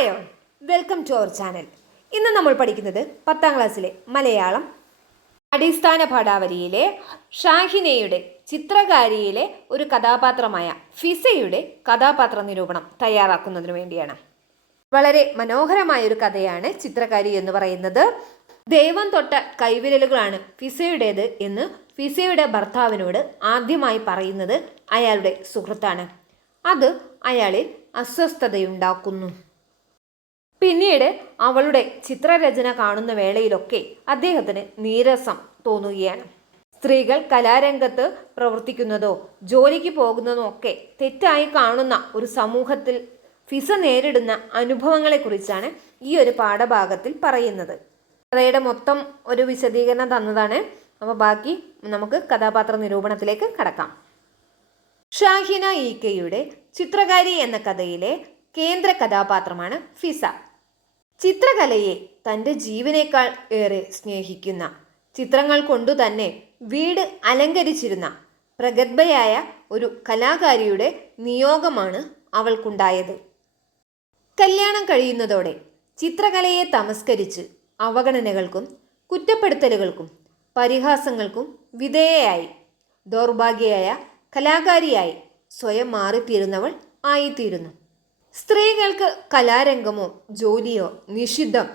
Hi all welcome to our channel. ഇന്ന് നമ്മൾ പഠിക്കുന്നത് പത്താം ക്ലാസ്സിലെ മലയാളം അടിസ്ഥാന പാഠാവലിയിലെ ഷാഹിനയുടെ ചിത്രകാരിയിലെ ഒരു കഥാപാത്രമായ ഫിസയുടെ കഥാപാത്ര നിരൂപണം തയ്യാറാക്കുന്നതിന് വേണ്ടിയാണ്. വളരെ മനോഹരമായ ഒരു കഥയാണ് ചിത്രകാരി എന്ന് പറയുന്നത്. ദൈവം തൊട്ട കൈവിരലുകളാണ് ഫിസയുടേത് എന്ന് ഫിസയുടെ ഭർത്താവിനോട് ആദ്യമായി പറയുന്നത് അയാളുടെ സുഹൃത്താണ്. അത് അയാളിൽ അസ്വസ്ഥതയുണ്ടാക്കുന്നു. പിന്നീട് അവളുടെ ചിത്രരചന കാണുന്ന വേളയിലൊക്കെ അദ്ദേഹത്തിന് നീരസം തോന്നുകയാണ്. സ്ത്രീകൾ കലാരംഗത്ത് പ്രവർത്തിക്കുന്നതോ ജോലിക്ക് പോകുന്നതോ ഒക്കെ തെറ്റായി കാണുന്ന ഒരു സമൂഹത്തിൽ ഫിസ നേരിടുന്ന അനുഭവങ്ങളെക്കുറിച്ചാണ് ഈ ഒരു പാഠഭാഗത്തിൽ പറയുന്നത്. കഥയുടെ മൊത്തം ഒരു വിശദീകരണം തന്നതാണ്. അപ്പോൾ ബാക്കി നമുക്ക് കഥാപാത്ര നിരൂപണത്തിലേക്ക് കടക്കാം. ഷാഹിന ഈക്കയുടെ ചിത്രകാരി എന്ന കഥയിലെ കേന്ദ്ര കഥാപാത്രമാണ് ഫിസ. ചിത്രകലയെ തന്റെ ജീവനേക്കാൾ ഏറെ സ്നേഹിക്കുന്ന ചിത്രങ്ങൾ കൊണ്ടു തന്നെ വീട് അലങ്കരിച്ചിരുന്ന പ്രഗത്ഭയായ ഒരു കലാകാരിയുടെ നിയോഗമാണ് അവൾക്കുണ്ടായത്. കല്യാണം കഴിയുന്നതോടെ ചിത്രകലയെ തമസ്കരിച്ച് അവഗണനകൾക്കും കുറ്റപ്പെടുത്തലുകൾക്കും പരിഹാസങ്ങൾക്കും വിധേയയായി. ദൗർഭാഗ്യയായ കലാകാരിയായി സ്വയം മാറിത്തീരുന്നവൾ ആയിത്തീരുന്നു. സ്ത്രീകൾക്ക് കലാരംഗമോ ജോലിയോ നിഷിദ്ധം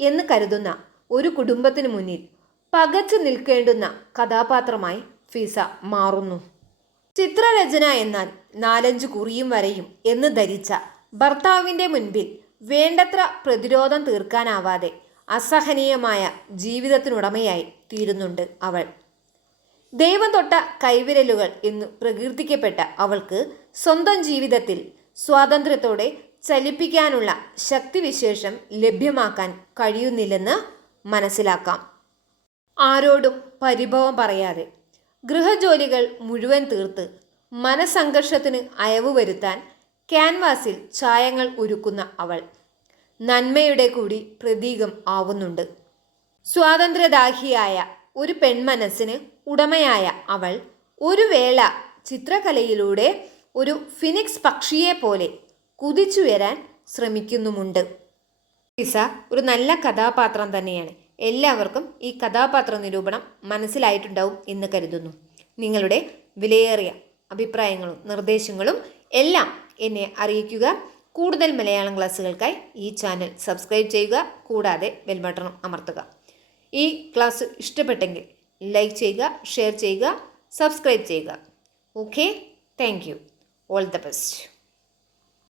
എന്ന് കരുതുന്ന ഒരു കുടുംബത്തിന് മുന്നിൽ പകച്ചു നിൽക്കേണ്ടുന്ന കഥാപാത്രമായി ഫിസ മാറുന്നു. ചിത്രരചന എന്നാൽ നാലഞ്ച് കുറിയും വരയും എന്ന് ധരിച്ച ഭർത്താവിന്റെ മുൻപിൽ വേണ്ടത്ര പ്രതിരോധം തീർക്കാനാവാതെ അസഹനീയമായ ജീവിതത്തിനുടമയായി തീരുന്നുണ്ട് അവൾ. ദൈവം തൊട്ട കൈവിരലുകൾ എന്ന് പ്രകീർത്തിക്കപ്പെട്ട അവൾക്ക് സ്വന്തം ജീവിതത്തിൽ സ്വാതന്ത്ര്യത്തോടെ ചലിപ്പിക്കാനുള്ള ശക്തിവിശേഷം ലഭ്യമാക്കാൻ കഴിയുന്നില്ലെന്ന് മനസ്സിലാക്കാം. ആരോടും പരിഭവം പറയാതെ ഗൃഹജോലികൾ മുഴുവൻ തീർത്ത് മനസംഘർഷത്തിന് അയവ് വരുത്താൻ ക്യാൻവാസിൽ ചായങ്ങൾ ഒരുക്കുന്ന അവൾ നന്മയുടെ കൂടി പ്രതീകം ആവുന്നുണ്ട്. സ്വാതന്ത്ര്യദാഹിയായ ഒരു പെൺമനസ്സിന് ഉടമയായ അവൾ ഒരു വേള ചിത്രകലയിലൂടെ ഒരു ഫിനിക്സ് പക്ഷിയെ പോലെ കുതിച്ചുയരാൻ ശ്രമിക്കുന്നുമുണ്ട്. പിസ ഒരു നല്ല കഥാപാത്രം തന്നെയാണ്. എല്ലാവർക്കും ഈ കഥാപാത്ര നിരൂപണം മനസ്സിലായിട്ടുണ്ടാവും എന്ന് കരുതുന്നു. നിങ്ങളുടെ വിലയേറിയ അഭിപ്രായങ്ങളും നിർദ്ദേശങ്ങളും എല്ലാം എന്നെ അറിയിക്കുക. കൂടുതൽ മലയാളം ക്ലാസ്സുകൾക്കായി ഈ ചാനൽ സബ്സ്ക്രൈബ് ചെയ്യുക. കൂടാതെ ബെൽബട്ടണം അമർത്തുക. ഈ ക്ലാസ് ഇഷ്ടപ്പെട്ടെങ്കിൽ ലൈക്ക് ചെയ്യുക ഷെയർ ചെയ്യുക സബ്സ്ക്രൈബ് ചെയ്യുക. Okay thank all the best